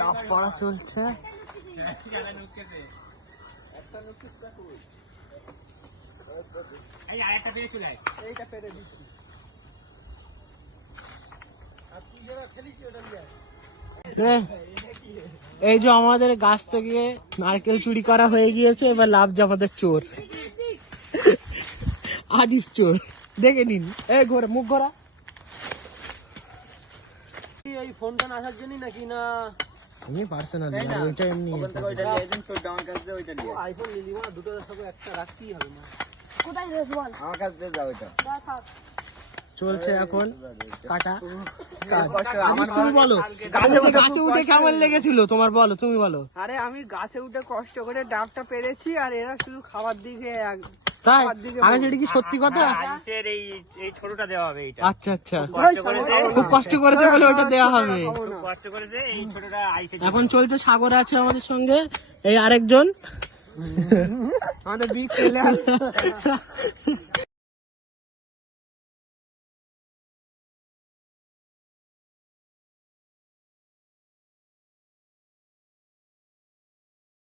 ডাব পড়া চলছে। এই যে আমাদের গাছ থেকে নারকেল চুরি করা হয়ে গিয়েছে, এবার লাভ যে আমাদের চোর, আদিস চোর। দেখে নিন, এই ঘোরা মুখ ঘোরা। এই ফোনটা আসার জন্য নাকি না আমি পার্সোনাল ওইটা এমনি আইফোন নিলি না, দুটো সঙ্গে একটা রাখতেই হবে না। কোথায় যাস বল? আমার কাছে দিয়ে যাও। এটা চলছে এখন কাটা। তুমি বলো গাছে উঠে কেমন লেগেছিল তোমার, বলো তুমি বলো। আরে আমি গাছে উঠে কষ্ট করে ডাবটা পেরেছি, আর এরা শুধু খাবার দিকে। তাই আগে কি সত্যি কথা? এই ছোটটা দেওয়া হবে। আচ্ছা আচ্ছা, খুব কষ্ট করেছে বলে ওইটা দেওয়া হবে। কষ্ট করেছে এই ছোটটা আইসে। এখন চলছে সাগর আছে আমাদের সঙ্গে, এই আরেকজন আমাদের বিগ প্লেয়ার।